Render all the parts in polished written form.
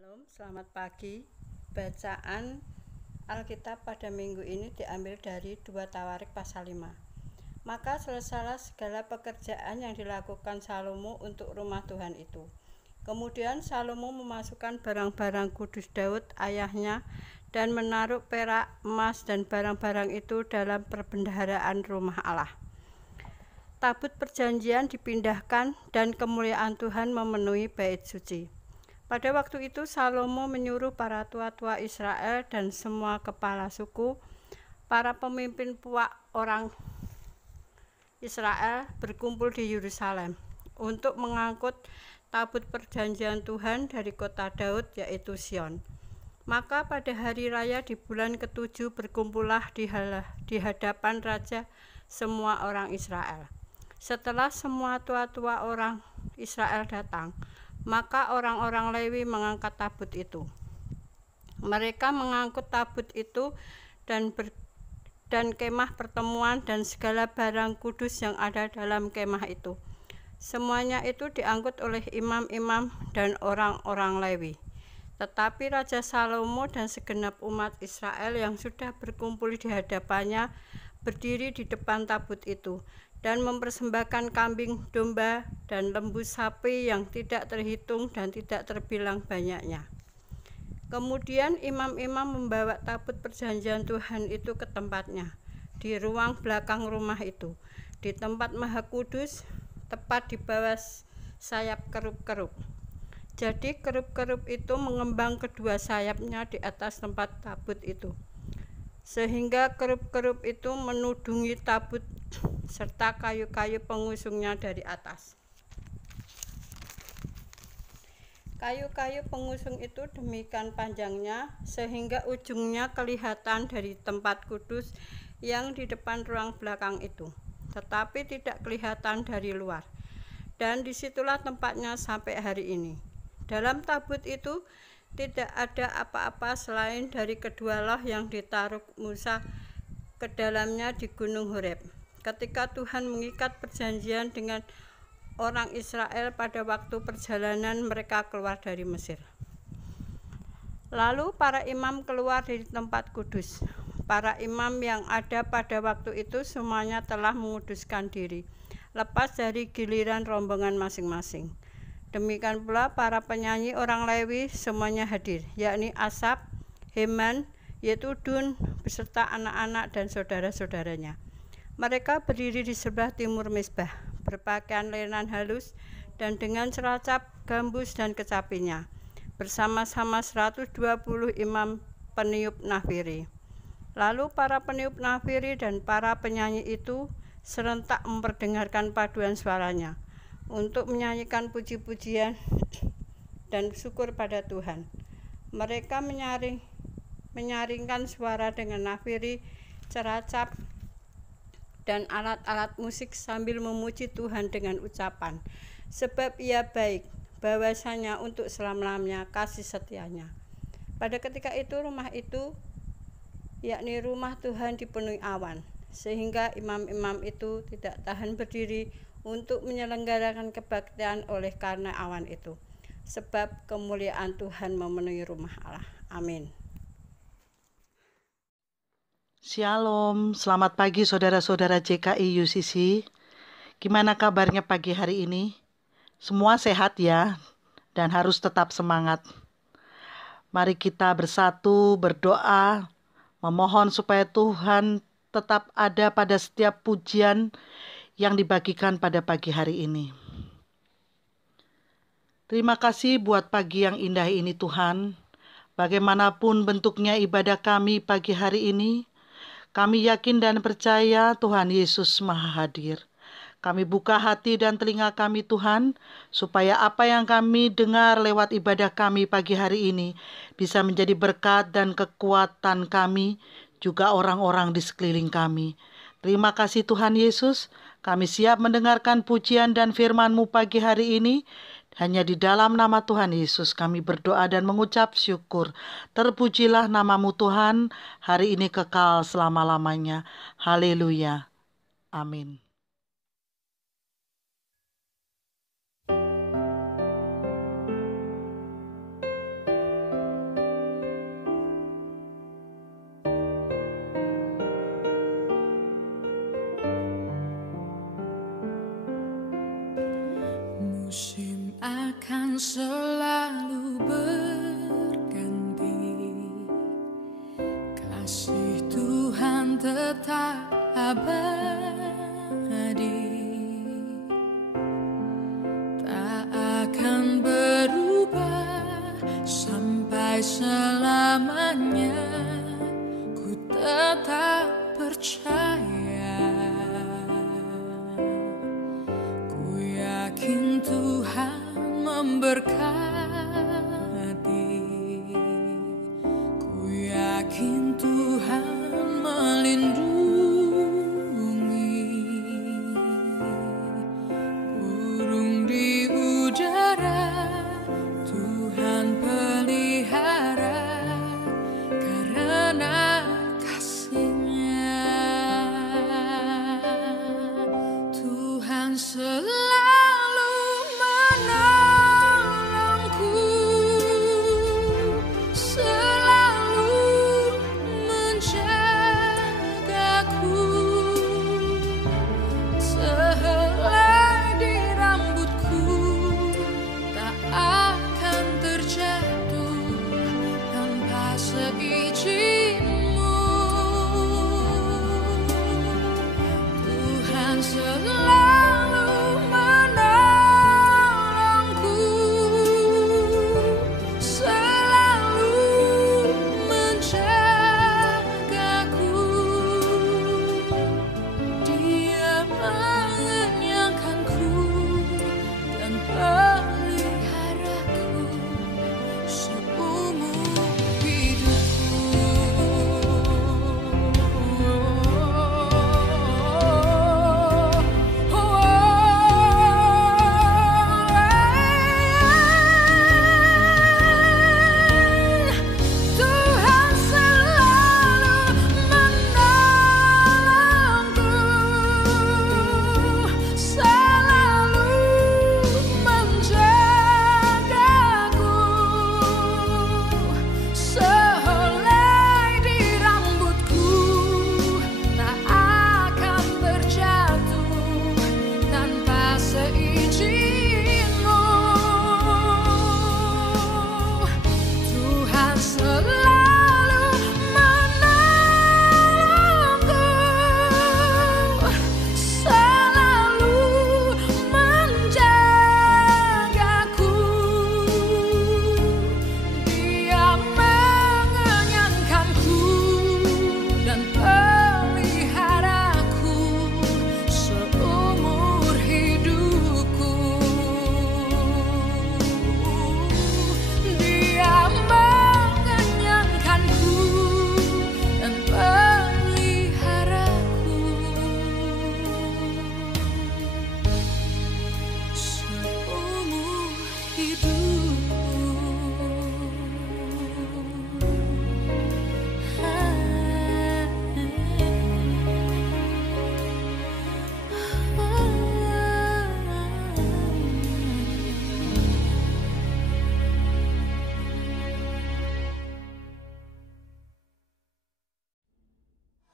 Shalom, selamat pagi. Bacaan Alkitab pada minggu ini diambil dari 2 Tawarik pasal 5. Maka selesailah segala pekerjaan yang dilakukan Salomo untuk rumah Tuhan itu. Kemudian Salomo memasukkan barang-barang kudus Daud ayahnya dan menaruh perak, emas dan barang-barang itu dalam perbendaharaan rumah Allah. Tabut perjanjian dipindahkan dan kemuliaan Tuhan memenuhi bait suci. Pada waktu itu Salomo menyuruh para tua-tua Israel dan semua kepala suku, para pemimpin puak orang Israel berkumpul di Yerusalem untuk mengangkut tabut perjanjian Tuhan dari kota Daud, yaitu Sion. Maka pada hari raya di bulan ke-7 berkumpullah di hadapan raja semua orang Israel. Setelah semua tua-tua orang Israel datang, maka orang-orang Lewi mengangkat tabut itu. Mereka mengangkut tabut itu dan kemah pertemuan dan segala barang kudus yang ada dalam kemah itu. Semuanya itu diangkut oleh imam-imam dan orang-orang Lewi. Tetapi Raja Salomo dan segenap umat Israel yang sudah berkumpul di hadapannya berdiri di depan tabut itu dan mempersembahkan kambing domba dan lembu sapi yang tidak terhitung dan tidak terbilang banyaknya. Kemudian imam-imam membawa tabut perjanjian Tuhan itu ke tempatnya, di ruang belakang rumah itu, di tempat maha kudus, tepat di bawah sayap kerub-kerub. Jadi kerub-kerub itu mengembang kedua sayapnya di atas tempat tabut itu, sehingga kerub-kerub itu menudungi tabut serta kayu-kayu pengusungnya dari atas. Kayu-kayu pengusung itu demikian panjangnya sehingga ujungnya kelihatan dari tempat kudus yang di depan ruang belakang itu, tetapi tidak kelihatan dari luar. Dan disitulah tempatnya sampai hari ini. Dalam tabut itu tidak ada apa-apa selain dari kedua loh yang ditaruh Musa ke dalamnya di Gunung Horeb, ketika Tuhan mengikat perjanjian dengan orang Israel pada waktu perjalanan mereka keluar dari Mesir. Lalu para imam keluar dari tempat kudus. Para imam yang ada pada waktu itu semuanya telah menguduskan diri, lepas dari giliran rombongan masing-masing. Demikian pula para penyanyi orang Lewi semuanya hadir, yakni Asap, Heman, Yetudun, beserta anak-anak dan saudara-saudaranya. Mereka berdiri di sebelah timur mezbah, berpakaian lenan halus dan dengan seracap, gambus dan kecapinya, bersama-sama 120 imam peniup nafiri. Lalu para peniup nafiri dan para penyanyi itu serentak memperdengarkan paduan suaranya untuk menyanyikan puji-pujian dan syukur pada Tuhan. Mereka menyaringkan suara dengan nafiri, ceracap, dan alat-alat musik sambil memuji Tuhan dengan ucapan, sebab Ia baik, bahwasanya untuk selama-lamanya kasih setianya. Pada ketika itu rumah itu, yakni rumah Tuhan, dipenuhi awan, sehingga imam-imam itu tidak tahan berdiri untuk menyelenggarakan kebaktian oleh karena awan itu, sebab kemuliaan Tuhan memenuhi rumah Allah. Amin. Shalom, selamat pagi saudara-saudara JKI UCC. Gimana kabarnya pagi hari ini? Semua sehat ya, dan harus tetap semangat. Mari kita bersatu, berdoa, memohon supaya Tuhan tetap ada pada setiap pujian yang dibagikan pada pagi hari ini. Terima kasih buat pagi yang indah ini Tuhan. Bagaimanapun bentuknya ibadah kami pagi hari ini, kami yakin dan percaya Tuhan Yesus Maha Hadir. Kami buka hati dan telinga kami Tuhan, supaya apa yang kami dengar lewat ibadah kami pagi hari ini bisa menjadi berkat dan kekuatan kami, juga orang-orang di sekeliling kami. Terima kasih Tuhan Yesus, kami siap mendengarkan pujian dan firman-Mu pagi hari ini. Hanya di dalam nama Tuhan Yesus kami berdoa dan mengucap syukur. Terpujilah nama-Mu Tuhan, hari ini kekal selama-lamanya. Haleluya. Amin. Musim akan selalu berganti, kasih Tuhan tetap abadi, tak akan berubah sampai selamanya. Ku tetap percaya, yakin Tuhan memberkati, ku yakin Tuhan melindungi. Burung di udara Tuhan pelihara karena kasih-Nya. Tuhan selalu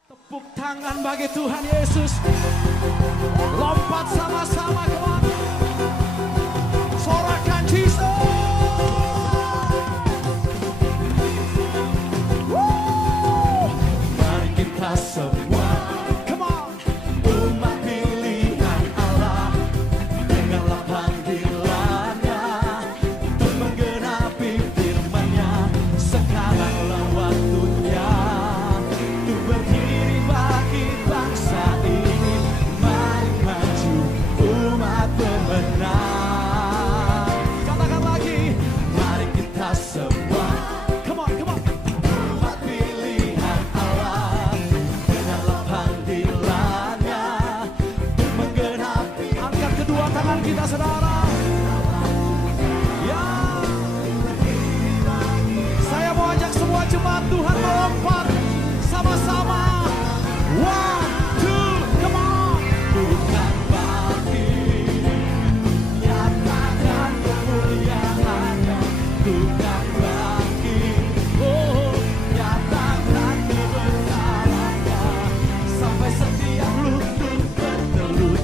tepuk tangan bagi Tuhan Yesus. Lompat sama-sama kemana? Sorakan Jesus. Mari kita semua, come on, umat pilihan Allah, dengarlah panggilannya untuk menggenapi firman-Nya. Sekaranglah waktunya untuk berdiri bagi bangsa ini. Mari maju umat pemenang. Katakan lagi, mari kita semua, come on, come on. Umat pilihan Allah, dengarlah panggilannya untuk menggenapi. Angkat kedua tangan kita, saudara. Ya, saya mau ajak semua jemaat Tuhan melompat sama-sama. One, two, come on. Bukan bagi nyatakan kemuliaan-Nya, bukan bagi nyatakan kebesaran-Nya, sampai setiap lutut bertelut.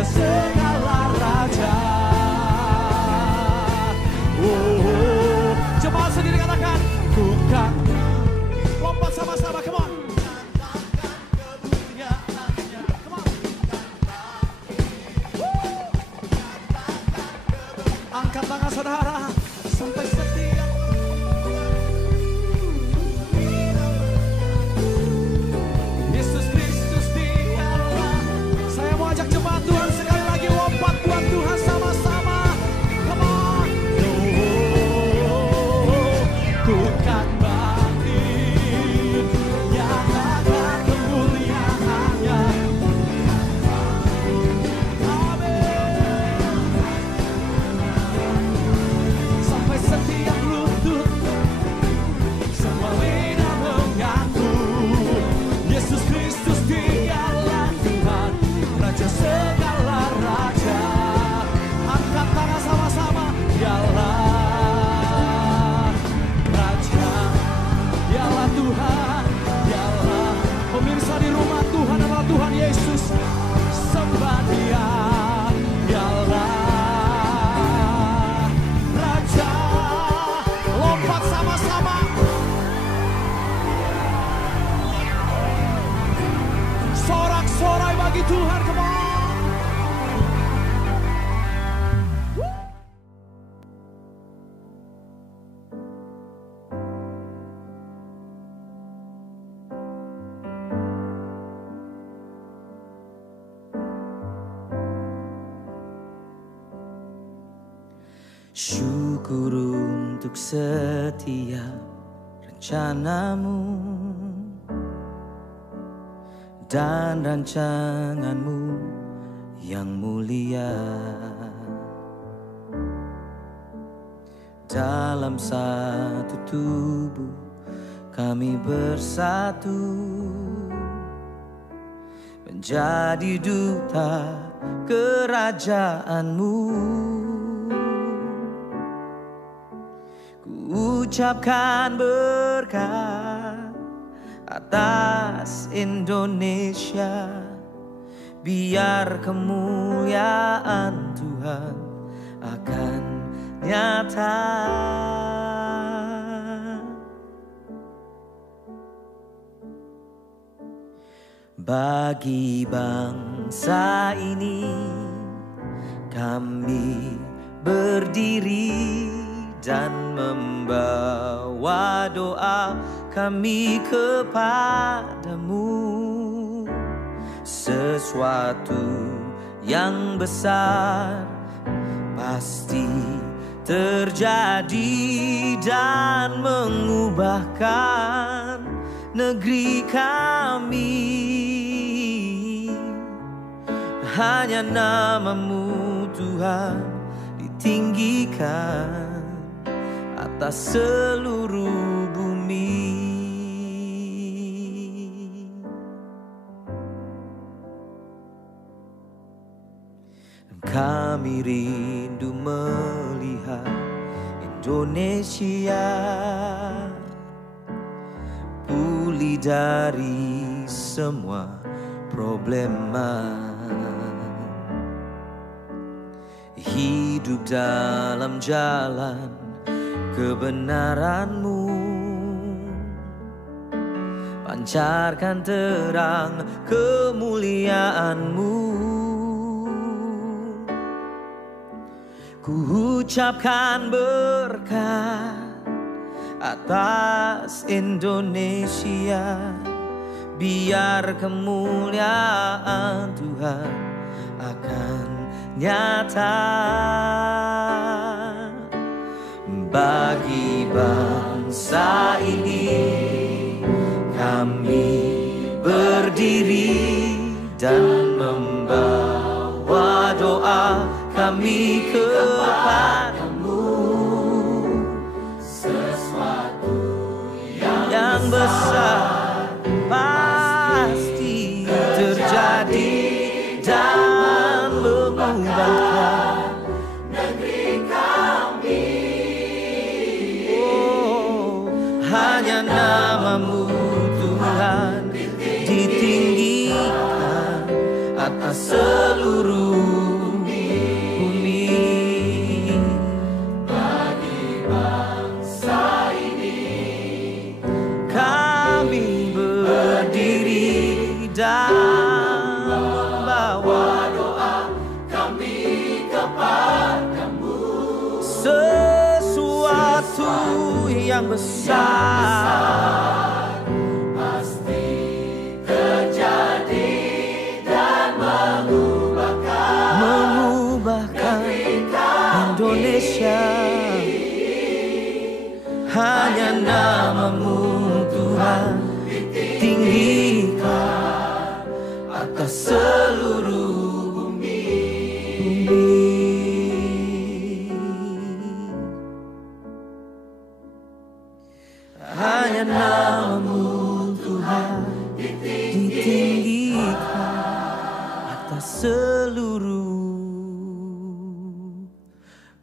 Raja segala raja. Oh, jemaat sendiri katakan, ku kan. Lompat sama-sama, come on. Come on. Angkat tangan saudara sampai setia. Yesus Kristus dialah. Saya mau ajak jemaat Tuhan sekali lagi lompat buat Tuhan sama-sama. Come on. Ku kan bangkit, nyatakan kemuliaan-Nya. Amin. Sampai setiap lutut, semua lidah mengaku, Yesus Kristus dialah Tuhan, Raja segala raja. Angkat tangan sama-sama, dialah Raja, dialah Tuhan, dialah. Pemirsa di rumah, Tuhan adalah Tuhan Yesus. Sembah Dia, dialah Raja. Lompat sama-sama. Sorak-sorai bagi Tuhan, come on. Syukur untuk setiap rencanamu dan rancanganmu yang mulia. Dalam satu tubuh kami bersatu, menjadi duta kerajaan-Mu. Ku ucapkan berkat atas Indonesia, biar kemuliaan Tuhan akan nyata. Bagi bangsa ini kami berdiri dan membawa doa kami kepadamu. Sesuatu yang besar pasti terjadi dan mengubahkan negeri kami. Hanya nama-Mu Tuhan ditinggikan atas seluruh bumi. Kami rindu melihat Indonesia pulih dari semua problema, hidup dalam jalan kebenaran-Mu, pancarkan terang kemuliaan-Mu. Ku ucapkan berkat atas Indonesia, biar kemuliaan Tuhan akan nyata. Bagi bangsa ini kami berdiri dan membawa doa kami kepadamu. Sesuatu yang besar pasti terjadi dan mengubahkan negeri kami. Oh, hanya nama-Mu Tuhan ditinggikan atas seluruh yang besar pasti terjadi dan mengubahkan Indonesia. Hanya nama-Mu Tuhan tinggikan atas seluruh bumi. Hanya nama-Mu Tuhan ditinggikan atas seluruh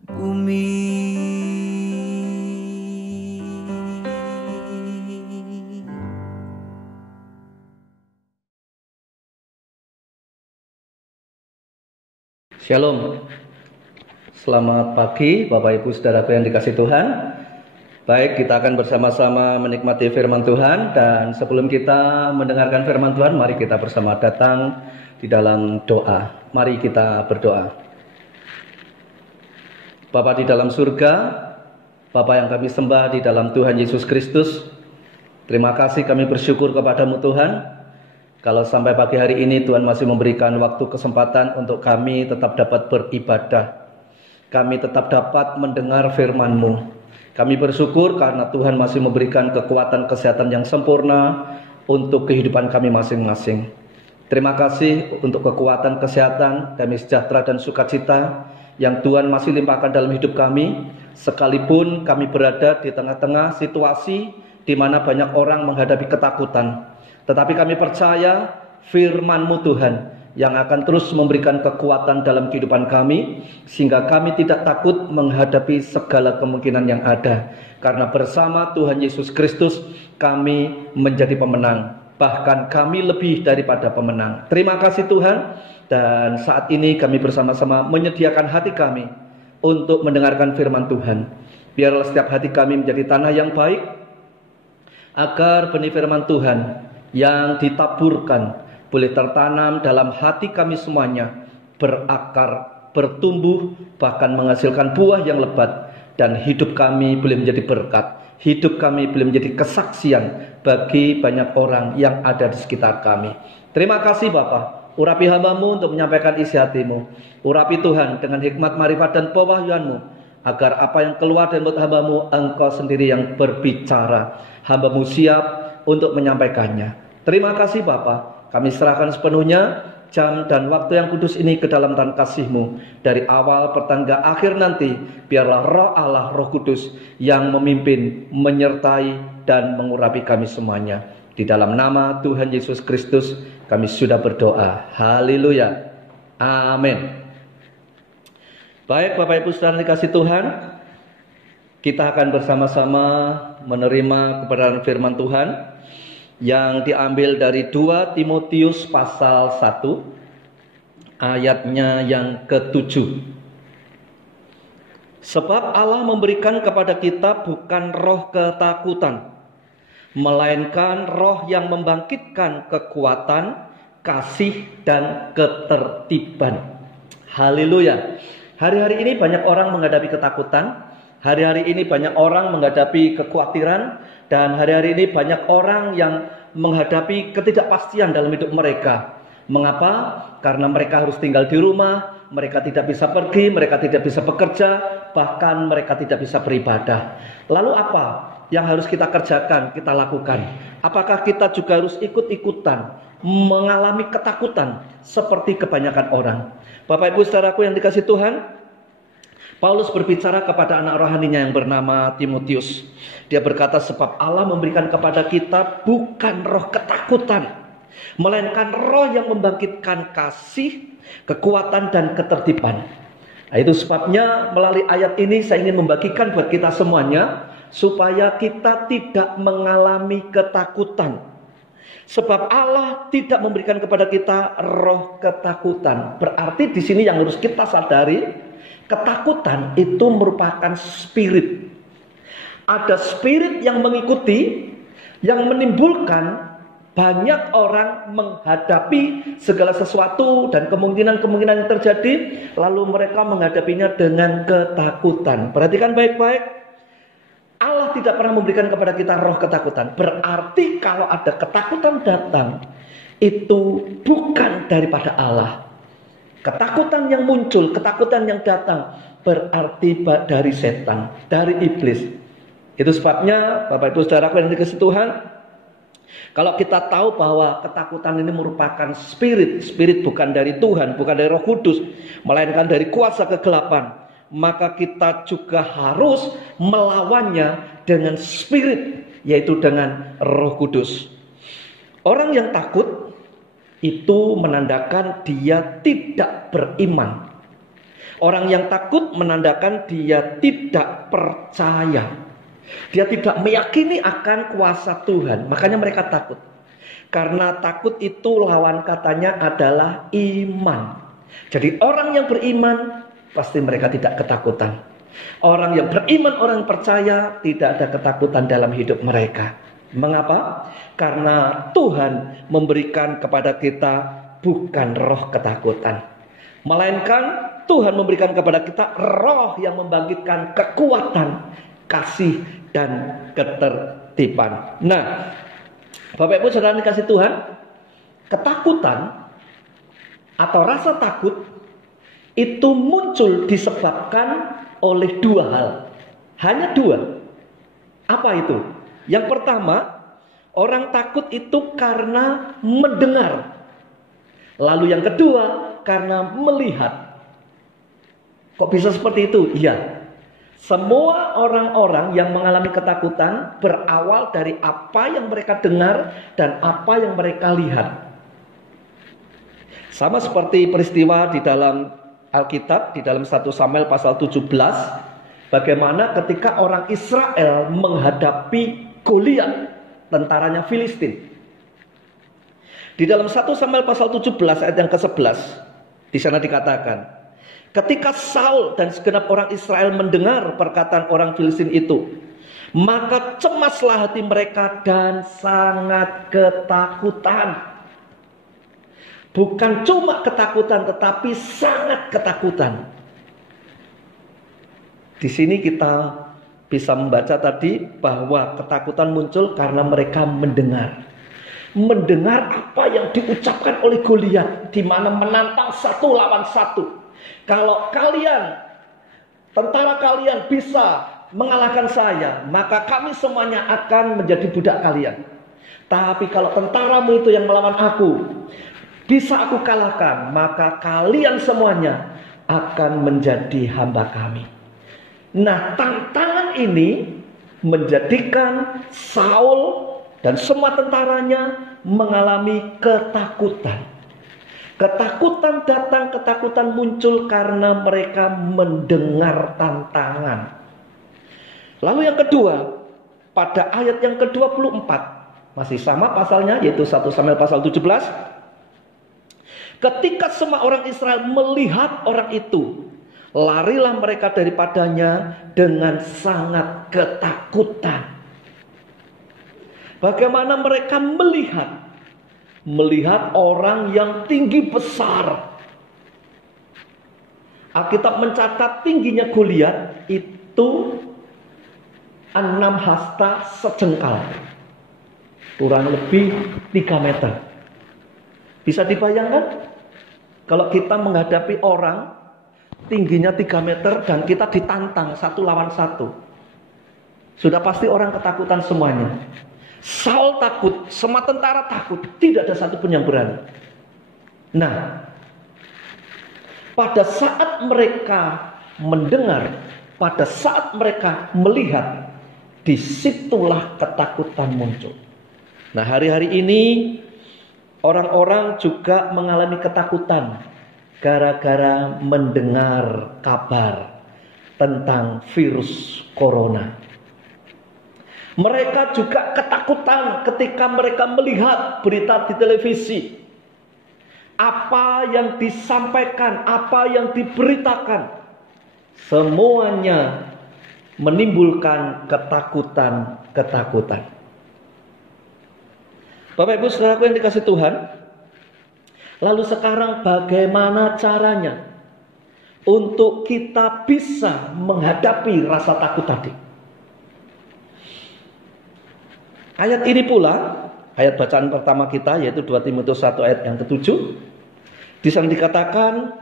bumi. Shalom. Selamat pagi Bapak Ibu Saudaraku yang dikasihi Tuhan. Baik, kita akan bersama-sama menikmati firman Tuhan. Dan sebelum kita mendengarkan firman Tuhan, mari kita bersama datang di dalam doa. Mari kita berdoa. Bapa di dalam surga, Bapa yang kami sembah di dalam Tuhan Yesus Kristus, terima kasih kami bersyukur kepada-Mu Tuhan. Kalau sampai pagi hari ini Tuhan masih memberikan waktu kesempatan untuk kami tetap dapat beribadah, kami tetap dapat mendengar firman-Mu. Kami bersyukur karena Tuhan masih memberikan kekuatan kesehatan yang sempurna untuk kehidupan kami masing-masing. Terima kasih untuk kekuatan kesehatan, damai sejahtera dan sukacita yang Tuhan masih limpahkan dalam hidup kami, sekalipun kami berada di tengah-tengah situasi di mana banyak orang menghadapi ketakutan. Tetapi kami percaya firman-Mu Tuhan yang akan terus memberikan kekuatan dalam kehidupan kami, sehingga kami tidak takut menghadapi segala kemungkinan yang ada. Karena bersama Tuhan Yesus Kristus kami menjadi pemenang, bahkan kami lebih daripada pemenang. Terima kasih Tuhan. Dan saat ini kami bersama-sama menyediakan hati kami untuk mendengarkan firman Tuhan. Biarlah setiap hati kami menjadi tanah yang baik, agar benih firman Tuhan yang ditaburkan boleh tertanam dalam hati kami semuanya, berakar, bertumbuh, bahkan menghasilkan buah yang lebat, dan hidup kami boleh menjadi berkat, hidup kami boleh menjadi kesaksian bagi banyak orang yang ada di sekitar kami. Terima kasih Bapa. Urapi hamba-Mu untuk menyampaikan isi hati-Mu. Urapi Tuhan dengan hikmat, marifat dan pewahyuan-Mu, agar apa yang keluar dari mulut hamba-Mu, Engkau sendiri yang berbicara. Hamba-Mu siap untuk menyampaikannya. Terima kasih Bapa. Kami serahkan sepenuhnya jam dan waktu yang kudus ini ke dalam tangan kasih-Mu. Dari awal pertangga akhir nanti, biarlah Roh Allah, Roh Kudus yang memimpin, menyertai dan mengurapi kami semuanya. Di dalam nama Tuhan Yesus Kristus kami sudah berdoa. Haleluya. Amin. Baik Bapak Ibu Saudara dikasih Tuhan, kita akan bersama-sama menerima kebenaran firman Tuhan yang diambil dari 2 Timotius pasal 1 ayatnya yang ke-7. Sebab Allah memberikan kepada kita bukan roh ketakutan, melainkan roh yang membangkitkan kekuatan, kasih dan ketertiban. Haleluya. Hari-hari ini banyak orang menghadapi ketakutan. Hari-hari ini banyak orang menghadapi kekhawatiran. Dan hari-hari ini banyak orang yang menghadapi ketidakpastian dalam hidup mereka. Mengapa? Karena mereka harus tinggal di rumah, mereka tidak bisa pergi, mereka tidak bisa bekerja, bahkan mereka tidak bisa beribadah. Lalu apa yang harus kita kerjakan, kita lakukan? Apakah kita juga harus ikut-ikutan mengalami ketakutan seperti kebanyakan orang? Bapak Ibu Saudaraku yang dikasihi Tuhan, Paulus berbicara kepada anak rohaninya yang bernama Timotius. Dia berkata, sebab Allah memberikan kepada kita bukan roh ketakutan, melainkan roh yang membangkitkan kasih, kekuatan dan ketertiban. Nah, itu sebabnya melalui ayat ini saya ingin membagikan buat kita semuanya, supaya kita tidak mengalami ketakutan. Sebab Allah tidak memberikan kepada kita roh ketakutan. Berarti di sini yang harus kita sadari, ketakutan itu merupakan spirit. Ada spirit yang mengikuti, yang menimbulkan banyak orang menghadapi segala sesuatu dan kemungkinan-kemungkinan yang terjadi, lalu mereka menghadapinya dengan ketakutan. Perhatikan baik-baik. Allah tidak pernah memberikan kepada kita roh ketakutan. Berarti kalau ada ketakutan datang, itu bukan daripada Allah. Ketakutan yang muncul, ketakutan yang datang, berarti dari setan, dari iblis. Itu sebabnya Bapak Ibu Saudaraku yang dikasihi Tuhan, kalau kita tahu bahwa ketakutan ini merupakan spirit bukan dari Tuhan, bukan dari Roh Kudus, melainkan dari kuasa kegelapan, maka kita juga harus melawannya dengan spirit, yaitu dengan Roh Kudus. Orang yang takut itu menandakan dia tidak beriman. Orang yang takut menandakan dia tidak percaya. Dia tidak meyakini akan kuasa Tuhan. Makanya mereka takut. Karena takut itu lawan katanya adalah iman. Jadi orang yang beriman pasti mereka tidak ketakutan. Orang yang beriman, orang percaya, tidak ada ketakutan dalam hidup mereka. Mengapa? Karena Tuhan memberikan kepada kita bukan roh ketakutan, melainkan Tuhan memberikan kepada kita roh yang membangkitkan kekuatan, kasih, dan ketertiban. Nah, Bapak Ibu Saudara dikasih Tuhan, ketakutan atau rasa takut itu muncul disebabkan oleh dua hal. Hanya dua. Apa itu? Yang pertama, orang takut itu karena mendengar. Lalu yang kedua, karena melihat. Kok bisa seperti itu? Iya. Semua orang-orang yang mengalami ketakutan berawal dari apa yang mereka dengar dan apa yang mereka lihat. Sama seperti peristiwa di dalam Alkitab, di dalam 1 Samuel pasal 17, bagaimana ketika orang Israel menghadapi Goliat, tentaranya Filistin. Di dalam 1 Samuel pasal 17 ayat yang ke-11, di sana dikatakan, ketika Saul dan segenap orang Israel mendengar perkataan orang Filistin itu, maka cemaslah hati mereka dan sangat ketakutan. Bukan cuma ketakutan, tetapi sangat ketakutan. Di sini kita bisa membaca tadi bahwa ketakutan muncul karena mereka mendengar. Mendengar apa yang diucapkan oleh Goliat, di mana menantang satu lawan satu. Kalau kalian, tentara kalian bisa mengalahkan saya, maka kami semuanya akan menjadi budak kalian. Tapi kalau tentaramu itu yang melawan aku, bisa aku kalahkan, maka kalian semuanya akan menjadi hamba kami. Nah, tantangan ini menjadikan Saul dan semua tentaranya mengalami ketakutan. Ketakutan datang, ketakutan muncul karena mereka mendengar tantangan. Lalu yang kedua, pada ayat yang ke-24, masih sama pasalnya, yaitu 1 Samuel pasal 17. Ketika semua orang Israel melihat orang itu, larilah mereka daripadanya dengan sangat ketakutan. Bagaimana mereka melihat orang yang tinggi besar. Alkitab mencatat tingginya Goliat itu 6 hasta sejengkal, kurang lebih 3 meter. Bisa dibayangkan kalau kita menghadapi orang tingginya 3 meter dan kita ditantang 1 lawan 1. Sudah pasti orang ketakutan semuanya. Saul takut, semua tentara takut, tidak ada satupun yang berani. Nah, pada saat mereka mendengar, pada saat mereka melihat, disitulah ketakutan muncul. Nah, hari-hari ini orang-orang juga mengalami ketakutan gara-gara mendengar kabar tentang virus corona. Mereka juga ketakutan ketika mereka melihat berita di televisi. Apa yang disampaikan, apa yang diberitakan, semuanya menimbulkan ketakutan. Bapak Ibu Saudaraku yang dikasihi Tuhan, lalu sekarang bagaimana caranya untuk kita bisa menghadapi rasa takut tadi? Ayat ini pula, ayat bacaan pertama kita yaitu 2 Timotius 1 ayat yang ke-7. Di sana dikatakan,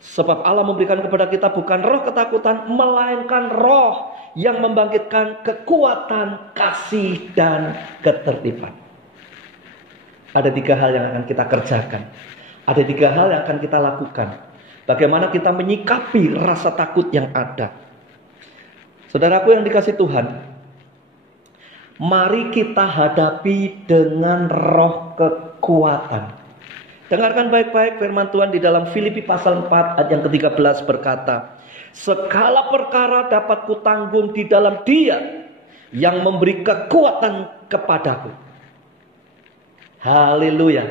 sebab Allah memberikan kepada kita bukan roh ketakutan, melainkan roh yang membangkitkan kekuatan, kasih, dan ketertiban. Ada 3 hal yang akan kita kerjakan. Ada 3 hal yang akan kita lakukan. Bagaimana kita menyikapi rasa takut yang ada. Saudaraku yang dikasih Tuhan, mari kita hadapi dengan roh kekuatan. Dengarkan baik-baik firman Tuhan di dalam Filipi pasal 4 ayat yang ke-13 berkata, segala perkara dapat kutanggung di dalam Dia yang memberi kekuatan kepadaku. Haleluya.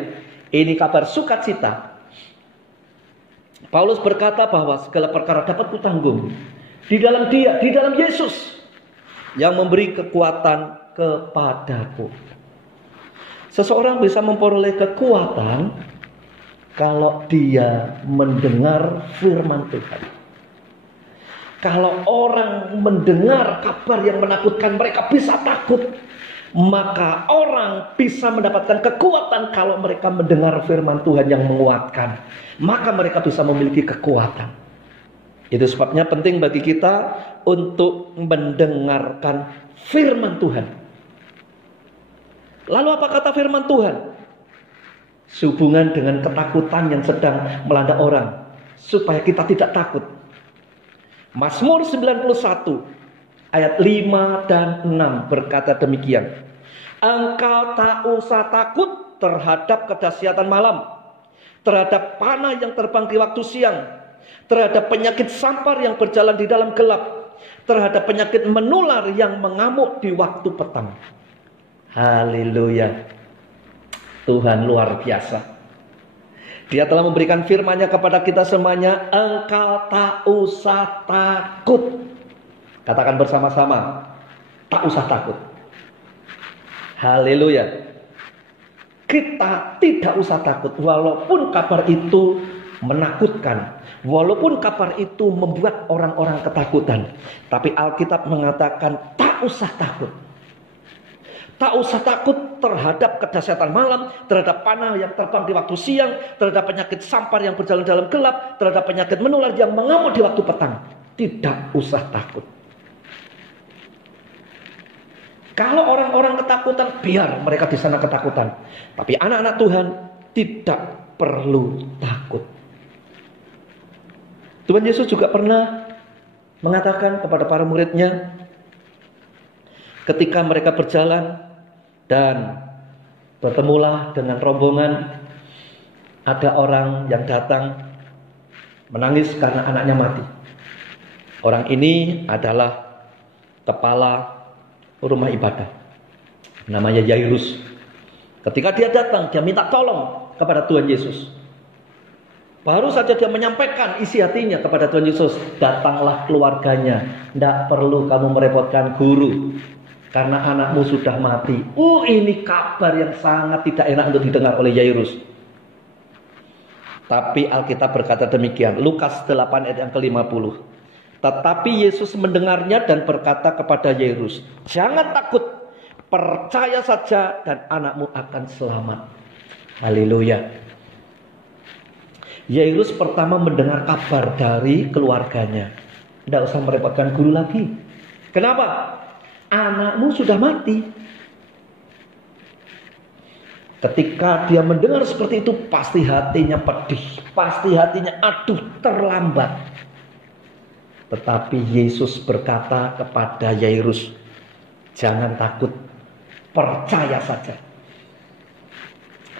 Ini kabar sukacita. Paulus berkata bahwa segala perkara dapat kutanggung di dalam Dia, di dalam Yesus yang memberi kekuatan kepadaku. Seseorang bisa memperoleh kekuatan kalau dia mendengar firman Tuhan. Kalau orang mendengar kabar yang menakutkan, mereka bisa takut. Maka orang bisa mendapatkan kekuatan kalau mereka mendengar firman Tuhan yang menguatkan. Maka mereka bisa memiliki kekuatan. Itu sebabnya penting bagi kita untuk mendengarkan firman Tuhan. Lalu apa kata firman Tuhan? Sehubungan dengan ketakutan yang sedang melanda orang, supaya kita tidak takut. Mazmur 91 ayat 5 dan 6 berkata demikian. Engkau tak usah takut terhadap kedahsyatan malam, terhadap panah yang terbang di waktu siang, terhadap penyakit sampar yang berjalan di dalam gelap, terhadap penyakit menular yang mengamuk di waktu petang. Haleluya. Tuhan luar biasa. Dia telah memberikan firman-Nya kepada kita semuanya. Engkau tak usah takut. Katakan bersama-sama, tak usah takut. Haleluya. Kita tidak usah takut. Walaupun kabar itu menakutkan, walaupun kabar itu membuat orang-orang ketakutan, tapi Alkitab mengatakan tak usah takut. Tak usah takut terhadap kedahsyatan malam, terhadap panah yang terbang di waktu siang, terhadap penyakit sampar yang berjalan dalam gelap, terhadap penyakit menular yang mengamuk di waktu petang. Tidak usah takut. Kalau orang-orang ketakutan, biar mereka di sana ketakutan. Tapi anak-anak Tuhan tidak perlu takut. Tuhan Yesus juga pernah mengatakan kepada para murid-Nya ketika mereka berjalan dan bertemulah dengan rombongan, ada orang yang datang menangis karena anaknya mati. Orang ini adalah kepala rumah ibadah, namanya Yairus. Ketika dia datang, dia minta tolong kepada Tuhan Yesus. Baru saja dia menyampaikan isi hatinya kepada Tuhan Yesus, datanglah keluarganya, tidak perlu kamu merepotkan guru, karena anakmu sudah mati. Ini kabar yang sangat tidak enak untuk didengar oleh Yairus. Tapi Alkitab berkata demikian, Lukas 8 ayat yang ke-50. Tetapi Yesus mendengarnya dan berkata kepada Yairus, jangan takut, percaya saja dan anakmu akan selamat. Haleluya. Yairus pertama mendengar kabar dari keluarganya. Tidak usah merepotkan guru lagi. Kenapa? Anakmu sudah mati. Ketika dia mendengar seperti itu, pasti hatinya pedih, pasti hatinya aduh terlambat. Tetapi Yesus berkata kepada Yairus, jangan takut, percaya saja.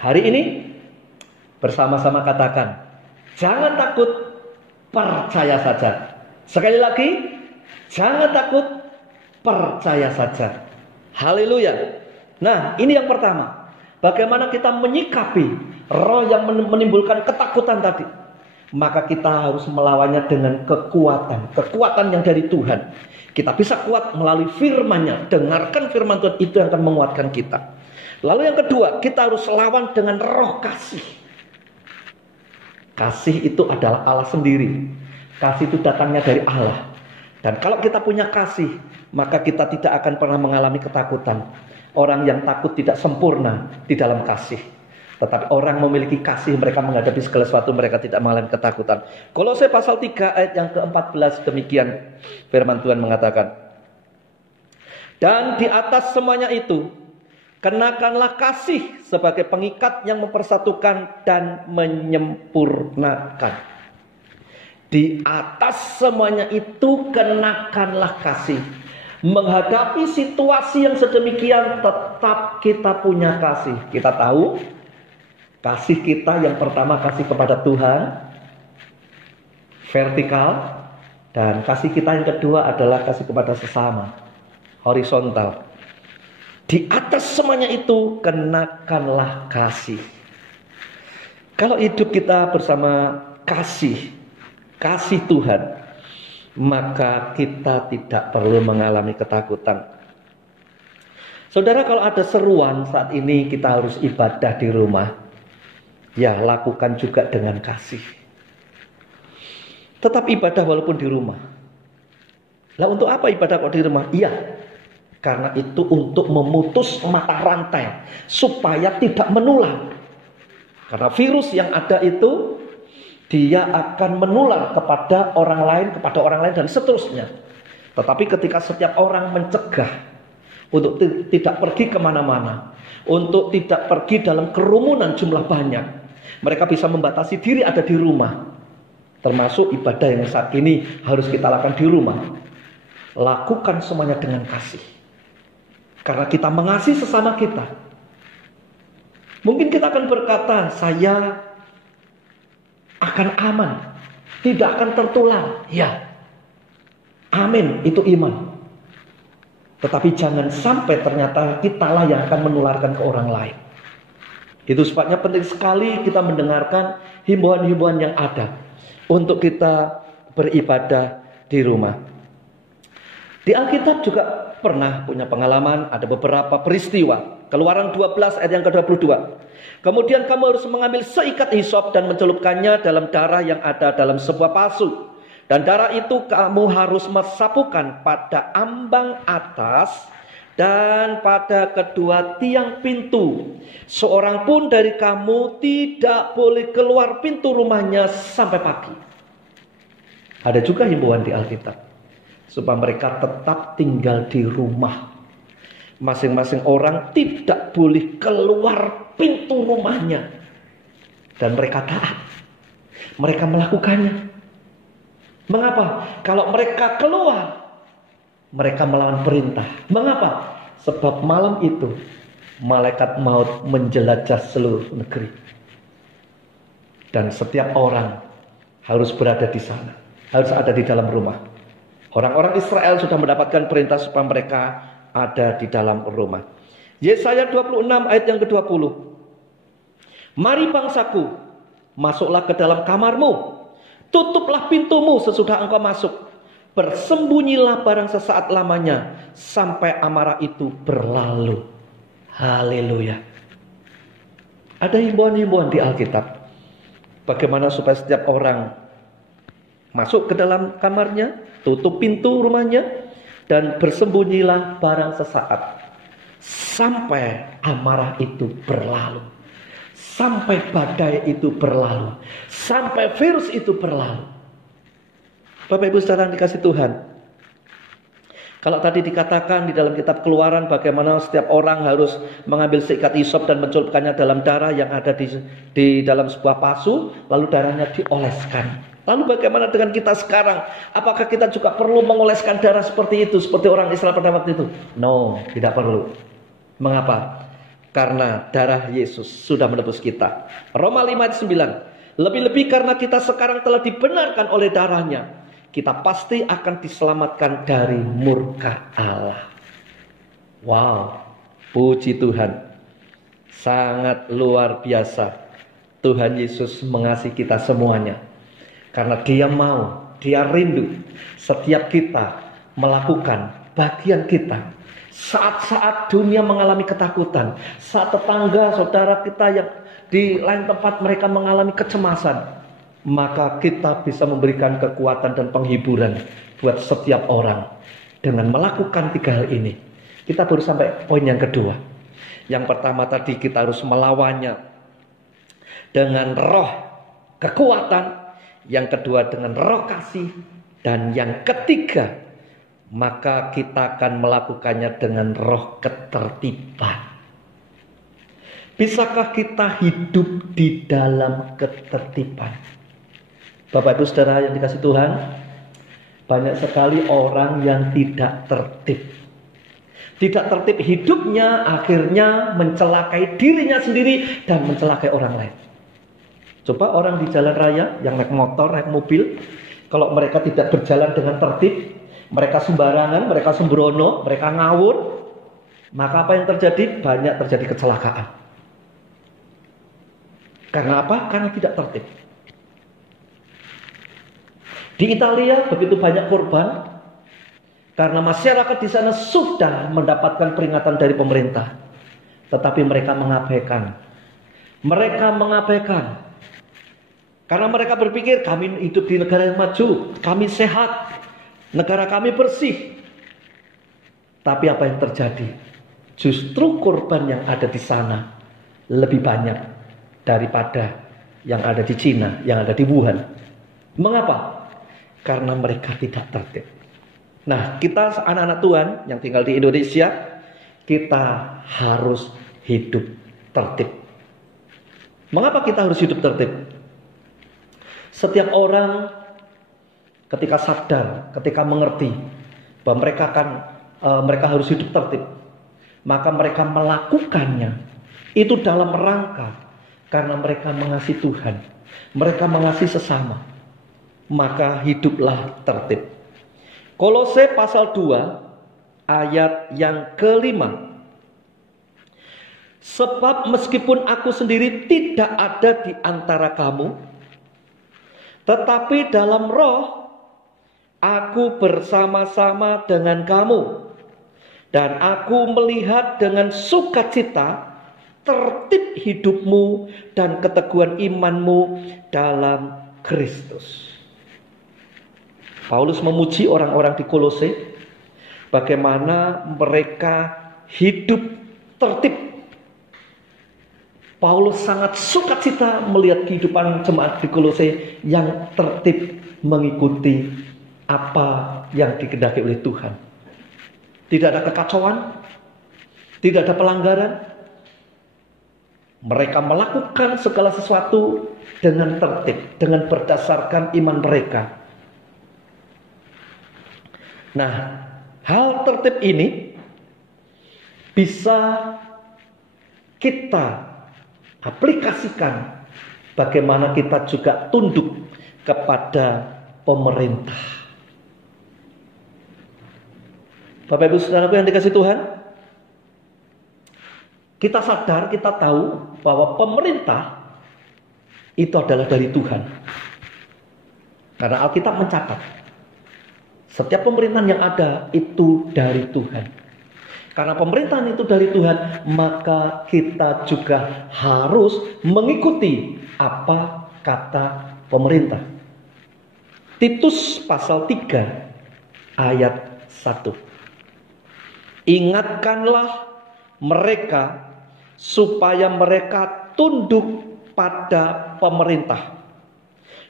Hari ini bersama-sama katakan, jangan takut, percaya saja. Sekali lagi, jangan takut, percaya saja. Haleluya. Nah, ini yang pertama. Bagaimana kita menyikapi roh yang menimbulkan ketakutan tadi? Maka kita harus melawannya dengan kekuatan. Kekuatan yang dari Tuhan. Kita bisa kuat melalui firman-Nya. Dengarkan firman Tuhan, itu yang akan menguatkan kita. Lalu yang kedua, kita harus lawan dengan roh kasih. Kasih itu adalah Allah sendiri. Kasih itu datangnya dari Allah. Dan kalau kita punya kasih, maka kita tidak akan pernah mengalami ketakutan. Orang yang takut tidak sempurna di dalam kasih. Tetapi orang memiliki kasih, mereka menghadapi segala sesuatu, mereka tidak mengalami ketakutan. Kolose pasal 3 ayat yang ke-14 demikian firman Tuhan mengatakan. Dan di atas semuanya itu, kenakanlah kasih sebagai pengikat yang mempersatukan dan menyempurnakan. Di atas semuanya itu kenakanlah kasih. Menghadapi situasi yang sedemikian tetap kita punya kasih. Kita tahu kasih kita yang pertama kasih kepada Tuhan, vertikal. Dan kasih kita yang kedua adalah kasih kepada sesama, horizontal. Di atas semuanya itu kenakanlah kasih. Kalau hidup kita bersama kasih Tuhan, maka kita tidak perlu mengalami ketakutan. Saudara, kalau ada seruan saat ini kita harus ibadah di rumah, ya lakukan juga dengan kasih. Tetap ibadah walaupun di rumah. Lah untuk apa ibadah kok di rumah? Iya, karena itu untuk memutus mata rantai supaya tidak menular. Karena virus yang ada itu dia akan menular kepada orang lain dan seterusnya. Tetapi ketika setiap orang mencegah untuk tidak pergi kemana-mana, untuk tidak pergi dalam kerumunan jumlah banyak, mereka bisa membatasi diri ada di rumah. Termasuk ibadah yang saat ini harus kita lakukan di rumah. Lakukan semuanya dengan kasih. Karena kita mengasihi sesama kita. Mungkin kita akan berkata, saya akan aman, tidak akan tertular. Ya, amin, itu iman. Tetapi jangan sampai ternyata kitalah yang akan menularkan ke orang lain. Itu sebabnya penting sekali kita mendengarkan himbauan-himbauan yang ada untuk kita beribadah di rumah. Di Alkitab juga pernah punya pengalaman, ada beberapa peristiwa. Keluaran 12 ayat yang ke-22. Kemudian kamu harus mengambil seikat hisop dan mencelupkannya dalam darah yang ada dalam sebuah pasu. Dan darah itu kamu harus mesapukan pada ambang atas dan pada kedua tiang pintu. Seorang pun dari kamu tidak boleh keluar pintu rumahnya sampai pagi. Ada juga himbauan di Alkitab supaya mereka tetap tinggal di rumah. Masing-masing orang tidak boleh keluar pintu rumahnya. Dan mereka taat. Mereka melakukannya. Mengapa? Kalau mereka keluar, mereka melawan perintah. Mengapa? Sebab malam itu malaikat maut menjelajah seluruh negeri. Dan setiap orang harus berada di sana. Harus ada di dalam rumah. Orang-orang Israel sudah mendapatkan perintah supaya mereka ada di dalam rumah. Yesaya 26 ayat yang ke-20. Mari bangsaku, masuklah ke dalam kamarmu. Tutuplah pintumu sesudah engkau masuk. Bersembunyilah barang sesaat lamanya sampai amarah itu berlalu. Haleluya. Ada himbauan-himbauan di Alkitab. Bagaimana supaya setiap orang masuk ke dalam kamarnya, tutup pintu rumahnya, dan bersembunyilah barang sesaat sampai amarah itu berlalu, sampai badai itu berlalu, sampai virus itu berlalu. Bapak Ibu saudara yang dikasih Tuhan, kalau tadi dikatakan di dalam kitab Keluaran bagaimana setiap orang harus mengambil seikat hisop dan mencelupkannya dalam darah yang ada di dalam sebuah pasu, lalu darahnya dioleskan. Lalu bagaimana dengan kita sekarang? Apakah kita juga perlu mengoleskan darah seperti itu, seperti orang Israel pada waktu itu? No, tidak perlu. Mengapa? Karena darah Yesus sudah menebus kita. Roma 5 ayat 9. Lebih-lebih karena kita sekarang telah dibenarkan oleh darahnya, kita pasti akan diselamatkan dari murka Allah. Wow, puji Tuhan. Sangat luar biasa. Tuhan Yesus mengasihi kita semuanya. Karena dia mau, dia rindu setiap kita melakukan bagian kita. Saat-saat dunia mengalami ketakutan, saat tetangga saudara kita yang di lain tempat mereka mengalami kecemasan, maka kita bisa memberikan kekuatan dan penghiburan buat setiap orang dengan melakukan 3 hal ini. Kita baru sampai poin yang kedua. Yang pertama tadi kita harus melawannya dengan roh kekuatan, yang kedua dengan roh kasih, dan yang ketiga maka kita akan melakukannya dengan roh ketertiban. Bisakah kita hidup di dalam ketertiban? Bapak Ibu Saudara yang dikasihi Tuhan, banyak sekali orang yang tidak tertib. Tidak tertib hidupnya, akhirnya mencelakai dirinya sendiri dan mencelakai orang lain. Coba orang di jalan raya yang naik motor, naik mobil, kalau mereka tidak berjalan dengan tertib, mereka sembarangan, mereka sembrono, mereka ngawur, maka apa yang terjadi? Banyak terjadi kecelakaan. Karena apa? Karena tidak tertib. Di Italia begitu banyak korban karena masyarakat di sana sudah mendapatkan peringatan dari pemerintah, tetapi mereka mengabaikan. Mereka mengabaikan. Karena mereka berpikir kami hidup di negara yang maju, kami sehat, negara kami bersih. Tapi apa yang terjadi? Justru korban yang ada di sana lebih banyak daripada yang ada di Cina, yang ada di Wuhan. Mengapa? Karena mereka tidak tertib. Nah, kita anak-anak Tuhan yang tinggal di Indonesia, kita harus hidup tertib. Mengapa kita harus hidup tertib? Setiap orang ketika sadar, ketika mengerti bahwa mereka harus hidup tertib, maka mereka melakukannya itu dalam rangka karena mereka mengasihi Tuhan, mereka mengasihi sesama, maka hiduplah tertib. Kolose pasal 2 ayat yang ke-5. Sebab meskipun aku sendiri tidak ada di antara kamu, tetapi dalam roh aku bersama-sama dengan kamu, dan aku melihat dengan sukacita tertib hidupmu dan keteguhan imanmu dalam Kristus. Paulus memuji orang-orang di Kolose bagaimana mereka hidup tertib. Paulus sangat sukacita melihat kehidupan jemaat di Kolose yang tertib mengikuti apa yang dikehendaki oleh Tuhan. Tidak ada kekacauan, tidak ada pelanggaran. Mereka melakukan segala sesuatu dengan tertib, dengan berdasarkan iman mereka. Nah, hal tertib ini bisa kita aplikasikan bagaimana kita juga tunduk kepada pemerintah. Bapak Ibu Saudaraku yang dikasihi Tuhan, kita sadar, kita tahu bahwa pemerintah itu adalah dari Tuhan. Karena Alkitab mencatat setiap pemerintahan yang ada itu dari Tuhan. Karena pemerintahan itu dari Tuhan, maka kita juga harus mengikuti apa kata pemerintah. Titus pasal 3 ayat 1. Ingatkanlah mereka supaya mereka tunduk pada pemerintah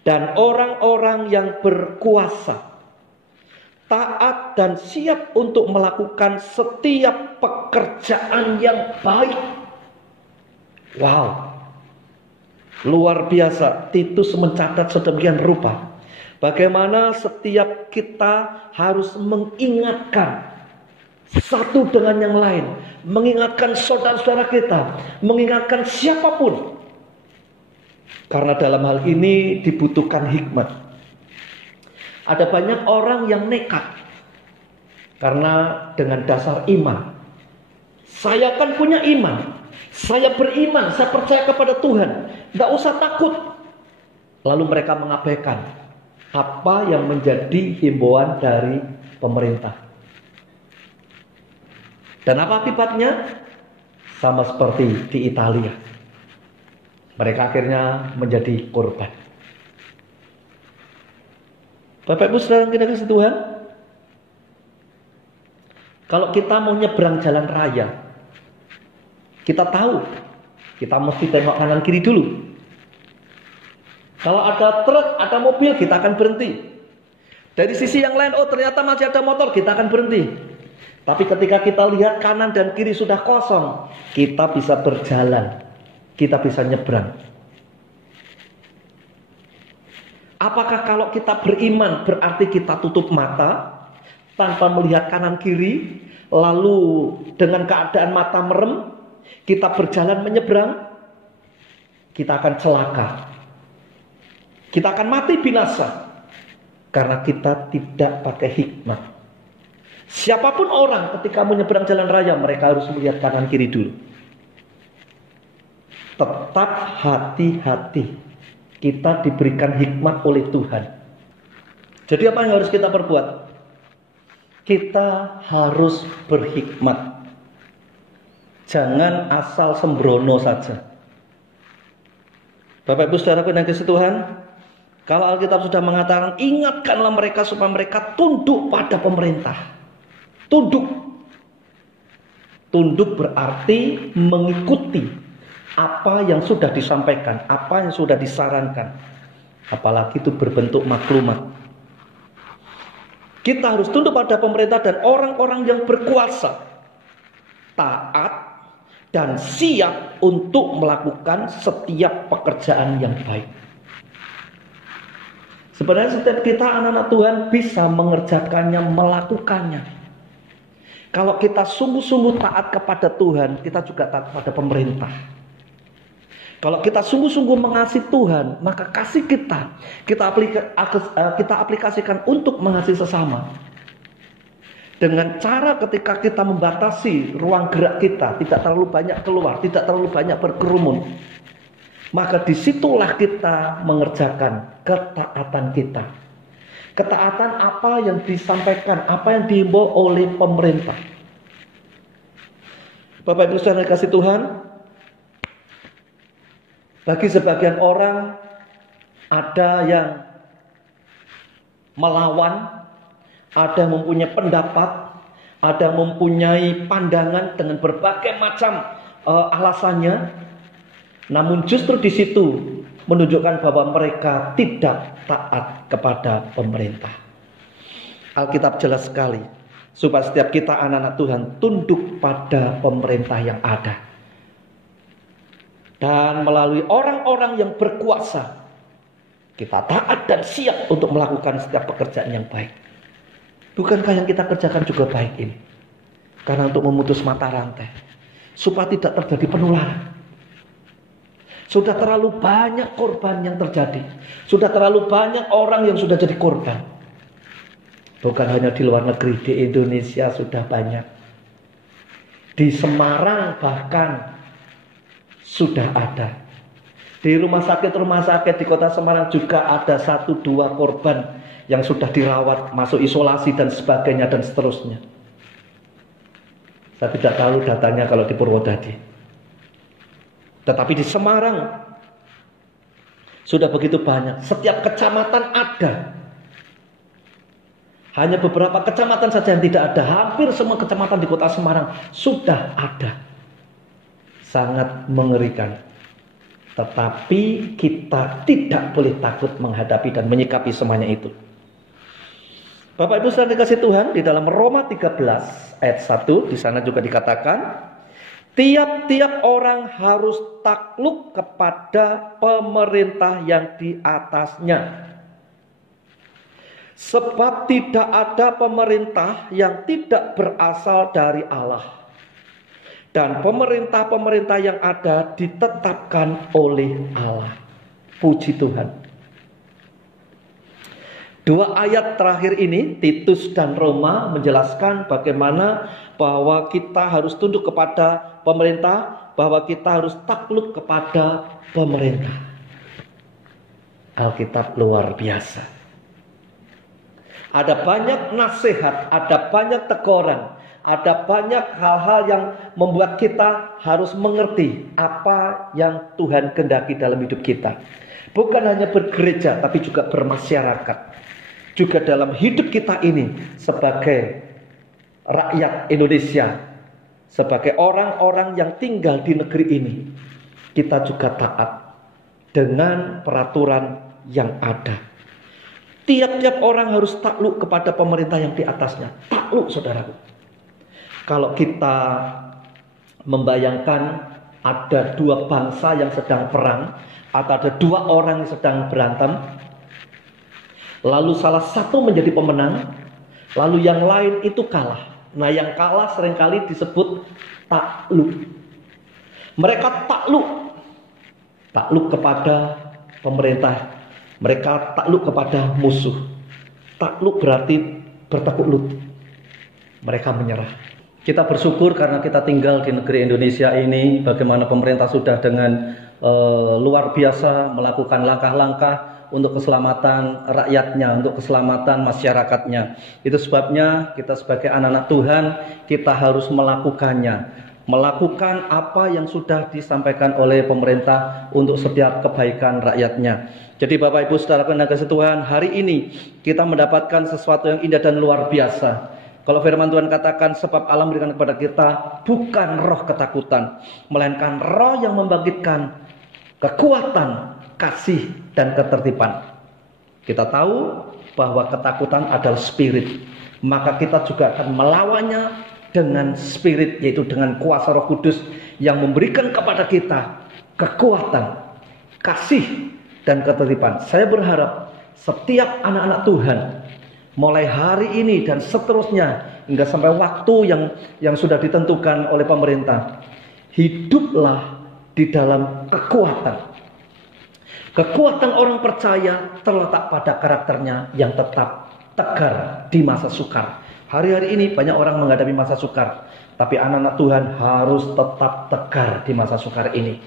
dan orang-orang yang berkuasa, taat dan siap untuk melakukan setiap pekerjaan yang baik. Wow, luar biasa. Titus mencatat sedemikian rupa bagaimana setiap kita harus mengingatkan satu dengan yang lain, mengingatkan saudara-saudara kita, mengingatkan siapapun. Karena dalam hal ini dibutuhkan hikmat. Ada banyak orang yang nekat karena dengan dasar iman. Saya kan punya iman, saya beriman, saya percaya kepada Tuhan, tidak usah takut. Lalu mereka mengabaikan apa yang menjadi himbauan dari pemerintah. Dan apa akibatnya? Sama seperti di Italia. Mereka akhirnya menjadi korban. Bapak Ibu Saudara yang dikasihi Tuhan, kalau kita mau nyebrang jalan raya, kita tahu kita mesti tengok kanan kiri dulu. Kalau ada truk, ada mobil, kita akan berhenti. Dari sisi yang lain, oh ternyata masih ada motor, kita akan berhenti. Tapi ketika kita lihat kanan dan kiri sudah kosong, kita bisa berjalan, kita bisa nyebrang. Apakah kalau kita beriman berarti kita tutup mata tanpa melihat kanan kiri, lalu dengan keadaan mata merem kita berjalan menyeberang? Kita akan celaka, kita akan mati binasa karena kita tidak pakai hikmat. Siapapun orang ketika menyeberang jalan raya, mereka harus melihat kanan kiri dulu. Tetap hati-hati. Kita diberikan hikmat oleh Tuhan. Jadi apa yang harus kita perbuat? Kita harus berhikmat. Jangan asal sembrono saja. Bapak Ibu Saudara yang dikasihi Tuhan, kalau Alkitab sudah mengatakan, ingatkanlah mereka supaya mereka tunduk pada pemerintah. Tunduk. Tunduk berarti mengikuti apa yang sudah disampaikan, apa yang sudah disarankan. Apalagi itu berbentuk maklumat. Kita harus tunduk pada pemerintah dan orang-orang yang berkuasa. Taat dan siap untuk melakukan setiap pekerjaan yang baik. Sebenarnya setiap kita anak-anak Tuhan bisa mengerjakannya, melakukannya. Kalau kita sungguh-sungguh taat kepada Tuhan, kita juga taat kepada pemerintah. Kalau kita sungguh-sungguh mengasihi Tuhan, maka kasih kita aplikasikan untuk mengasihi sesama. Dengan cara ketika kita membatasi ruang gerak kita, tidak terlalu banyak keluar, tidak terlalu banyak berkerumun, maka disitulah kita mengerjakan ketaatan kita. Ketaatan apa yang disampaikan, apa yang dihimbau oleh pemerintah. Bapak Ibu Saudara yang dikasihi Tuhan, bagi sebagian orang ada yang melawan, ada yang mempunyai pendapat, ada yang mempunyai pandangan dengan berbagai macam alasannya. Namun justru di situ menunjukkan bahwa mereka tidak taat kepada pemerintah. Alkitab jelas sekali supaya setiap kita anak-anak Tuhan tunduk pada pemerintah yang ada. Dan melalui orang-orang yang berkuasa, kita taat dan siap untuk melakukan setiap pekerjaan yang baik. Bukankah yang kita kerjakan juga baik ini? Karena untuk memutus mata rantai, supaya tidak terjadi penularan. Sudah terlalu banyak korban yang terjadi. Sudah terlalu banyak orang yang sudah jadi korban. Bukan hanya di luar negeri, di Indonesia sudah banyak. Di Semarang bahkan sudah ada. Di rumah sakit di kota Semarang juga ada 1-2 korban yang sudah dirawat, masuk isolasi dan sebagainya dan seterusnya. Saya tidak tahu datanya kalau di Purwodadi. Tetapi di Semarang sudah begitu banyak. Setiap kecamatan ada. Hanya beberapa kecamatan saja yang tidak ada. Hampir semua kecamatan di kota Semarang sudah ada. Sangat mengerikan. Tetapi kita tidak boleh takut menghadapi dan menyikapi semuanya itu. Bapak Ibu saudara dikasihi Tuhan, di dalam Roma 13 ayat 1 di sana juga dikatakan, tiap-tiap orang harus takluk kepada pemerintah yang di atasnya. Sebab tidak ada pemerintah yang tidak berasal dari Allah. Dan pemerintah-pemerintah yang ada ditetapkan oleh Allah. Puji Tuhan. 2 ayat terakhir ini, Titus dan Roma, menjelaskan bagaimana bahwa kita harus tunduk kepada pemerintah, bahwa kita harus takluk kepada pemerintah. Alkitab luar biasa. Ada banyak nasihat, ada banyak teguran, ada banyak hal-hal yang membuat kita harus mengerti apa yang Tuhan kehendaki dalam hidup kita. Bukan hanya bergereja, tapi juga bermasyarakat. juga dalam hidup kita ini sebagai rakyat Indonesia, sebagai orang-orang yang tinggal di negeri ini, kita juga taat dengan peraturan yang ada. Tiap-tiap orang harus takluk kepada pemerintah yang di atasnya. Takluk, saudaraku. Kalau kita membayangkan ada dua bangsa yang sedang perang, atau ada dua orang yang sedang berantem, lalu salah satu menjadi pemenang, lalu yang lain itu kalah. Nah, yang kalah seringkali disebut takluk. Mereka takluk kepada pemerintah. Mereka takluk kepada musuh. Takluk berarti bertekuk lutut. Mereka menyerah. Kita bersyukur karena kita tinggal di negeri Indonesia ini, bagaimana pemerintah sudah dengan luar biasa melakukan langkah-langkah untuk keselamatan rakyatnya, untuk keselamatan masyarakatnya. Itu sebabnya kita sebagai anak-anak Tuhan, kita harus melakukannya. Melakukan apa yang sudah disampaikan oleh pemerintah untuk setiap kebaikan rakyatnya. Jadi Bapak Ibu Saudara yang dikasihi Tuhan, hari ini kita mendapatkan sesuatu yang indah dan luar biasa. Kalau firman Tuhan katakan, sebab Allah memberikan kepada kita bukan roh ketakutan, melainkan roh yang membangkitkan kekuatan, kasih, dan ketertiban. Kita tahu bahwa ketakutan adalah spirit, maka kita juga akan melawannya dengan spirit, yaitu dengan kuasa Roh Kudus yang memberikan kepada kita kekuatan, kasih, dan ketertiban. Saya berharap setiap anak-anak Tuhan mulai hari ini dan seterusnya hingga sampai waktu yang sudah ditentukan oleh pemerintah, hiduplah di dalam kekuatan. Kekuatan orang percaya terletak pada karakternya yang tetap tegar di masa sukar. Hari-hari ini banyak orang menghadapi masa sukar, tapi anak-anak Tuhan harus tetap tegar di masa sukar ini.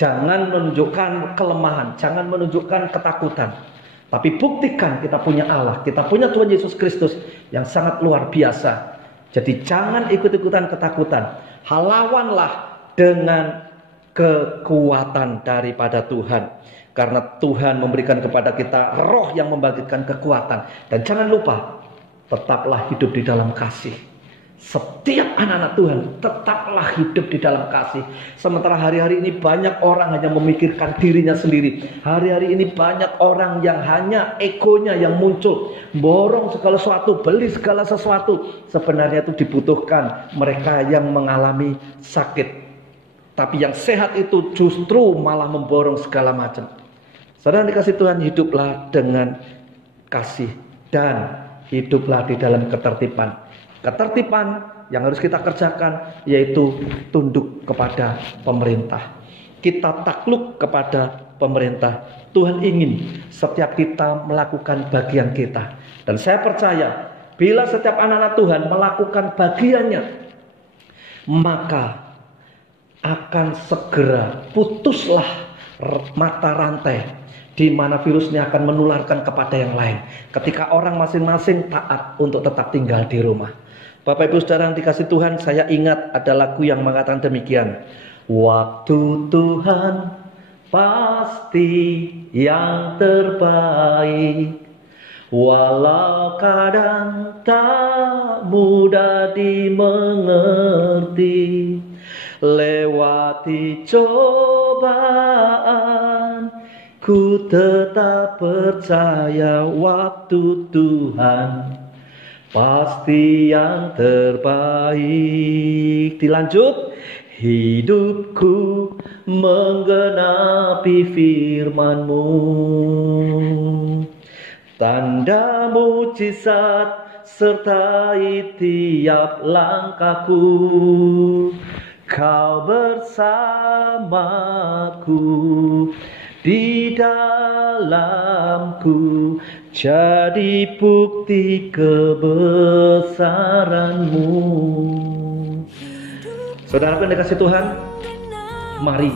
Jangan menunjukkan kelemahan, jangan menunjukkan ketakutan, tapi buktikan kita punya Allah, kita punya Tuhan Yesus Kristus yang sangat luar biasa. Jadi jangan ikut-ikutan ketakutan, lawanlah dengan kekuatan daripada Tuhan. Karena Tuhan memberikan kepada kita roh yang membangkitkan kekuatan. Dan jangan lupa, tetaplah hidup di dalam kasih. Setiap anak-anak Tuhan tetaplah hidup di dalam kasih. Sementara hari-hari ini banyak orang hanya memikirkan dirinya sendiri. Hari-hari ini banyak orang yang hanya egonya yang muncul, borong segala sesuatu, beli segala sesuatu. Sebenarnya itu dibutuhkan mereka yang mengalami sakit. Tapi yang sehat itu justru malah memborong segala macam. Saudara dikasih Tuhan, hiduplah dengan kasih dan hiduplah di dalam ketertiban. Ketertiban yang harus kita kerjakan yaitu tunduk kepada pemerintah. Kita takluk kepada pemerintah. Tuhan ingin setiap kita melakukan bagian kita. Dan saya percaya bila setiap anak-anak Tuhan melakukan bagiannya, maka akan segera putuslah mata rantai di mana virusnya akan menularkan kepada yang lain. Ketika orang masing-masing taat untuk tetap tinggal di rumah. Bapak Ibu Saudara yang dikasih Tuhan, saya ingat ada lagu yang mengatakan demikian. Waktu Tuhan pasti yang terbaik, walau kadang tak mudah dimengerti. Lewati cobaan, ku tetap percaya waktu Tuhan pasti yang terbaik. Dilanjut, hidupku menggenapi firman-Mu, tanda mujizat sertai tiap langkahku. Kau bersamaku, di dalamku, jadi bukti kebesaran-Mu. Saudara yang dikasih Tuhan, mari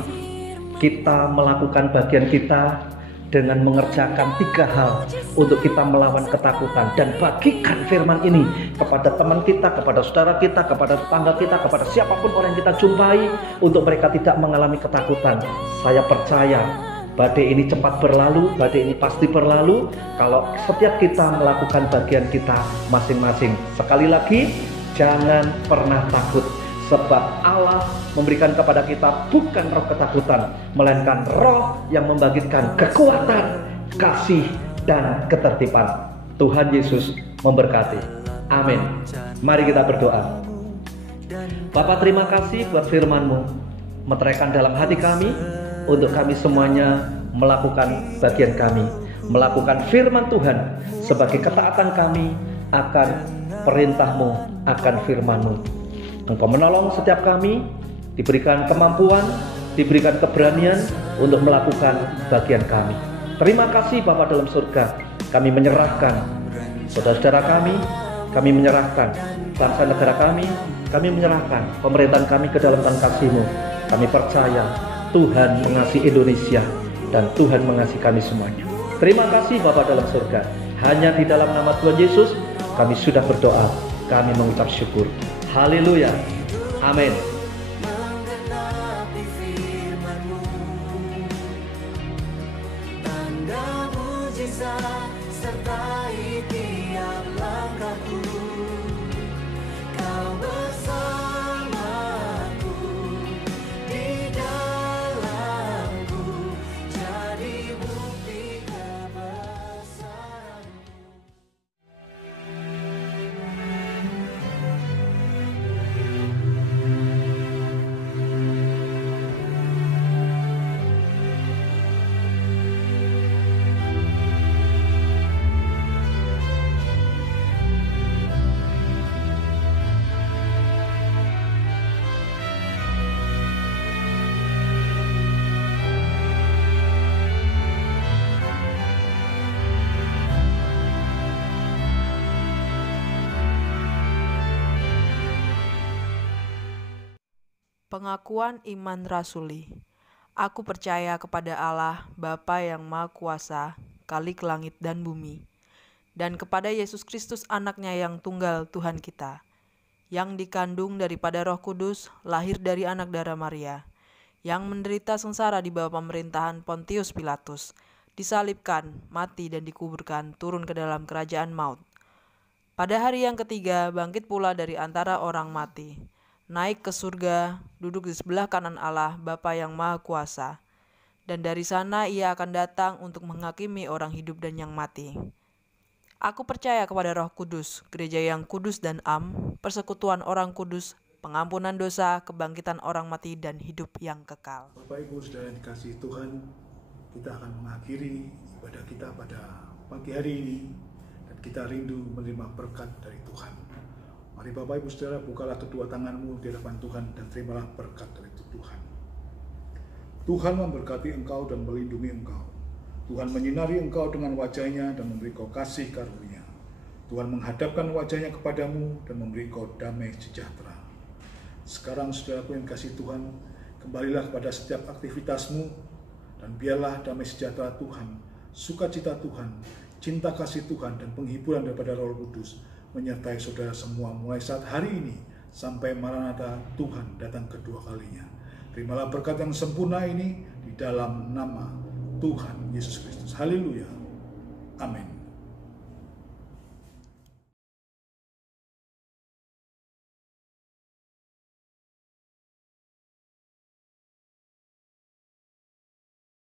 kita melakukan bagian kita dengan mengerjakan 3 hal untuk kita melawan ketakutan, dan bagikan firman ini kepada teman kita, kepada saudara kita, kepada tetangga kita, kepada siapapun orang yang kita jumpai, untuk mereka tidak mengalami ketakutan. Saya percaya Badai ini cepat berlalu, badai ini pasti berlalu kalau setiap kita melakukan bagian kita masing-masing. Sekali lagi, jangan pernah takut, sebab Allah memberikan kepada kita bukan roh ketakutan, melainkan roh yang membangkitkan kekuatan, kasih, dan ketertiban. Tuhan Yesus memberkati. Amin. Mari kita berdoa. Bapa, terima kasih buat firman-Mu, meteraikan dalam hati kami, untuk kami semuanya melakukan bagian kami, melakukan firman Tuhan sebagai ketaatan kami akan perintah-Mu, akan firman-Mu. Engkau menolong setiap kami, diberikan kemampuan, diberikan keberanian untuk melakukan bagian kami. Terima kasih Bapa dalam surga. Kami menyerahkan saudara-saudara kami menyerahkan bangsa negara kami menyerahkan pemerintahan kami ke dalam tangan kasih-Mu. Kami percaya Tuhan mengasihi Indonesia dan Tuhan mengasihi kami semuanya. Terima kasih Bapa dalam surga. Hanya di dalam nama Tuhan Yesus kami sudah berdoa, kami mengucap syukur. Haleluya. Amin. Tanda mujizat sertai tiap langkahku. Kau bersamaku di dalamku, jadi bukti kebesaran. Pengakuan iman rasuli. Aku percaya kepada Allah, Bapa yang Maha Kuasa, Khalik langit dan bumi, dan kepada Yesus Kristus anaknya yang tunggal Tuhan kita, yang dikandung daripada Roh Kudus, lahir dari anak darah Maria, yang menderita sengsara di bawah pemerintahan Pontius Pilatus, disalibkan, mati dan dikuburkan, turun ke dalam kerajaan maut. Pada hari yang ketiga bangkit pula dari antara orang mati, naik ke surga, duduk di sebelah kanan Allah, Bapa yang Maha Kuasa. Dan dari sana ia akan datang untuk menghakimi orang hidup dan yang mati. Aku percaya kepada Roh Kudus, gereja yang kudus dan am, persekutuan orang kudus, pengampunan dosa, kebangkitan orang mati, dan hidup yang kekal. Bapak Ibu Saudara yang dikasihi Tuhan, kita akan mengakhiri ibadah kita pada pagi hari ini, dan kita rindu menerima berkat dari Tuhan. Mari Bapak Ibu Saudara, bukalah kedua tanganmu di hadapan Tuhan dan terimalah berkat dari Tuhan. Tuhan memberkati engkau dan melindungi engkau. Tuhan menyinari engkau dengan wajahnya dan memberi kau kasih karunia. Tuhan menghadapkan wajahnya kepadamu dan memberi kau damai sejahtera. Sekarang saudaraku yang kasih Tuhan, kembalilah kepada setiap aktivitasmu dan biarlah damai sejahtera Tuhan, sukacita Tuhan, cinta kasih Tuhan dan penghiburan daripada Roh Kudus menyertai saudara semua mulai saat hari ini sampai Maranatha Tuhan datang kedua kalinya. Terimalah berkat yang sempurna ini di dalam nama Tuhan Yesus Kristus. Haleluya. Amin.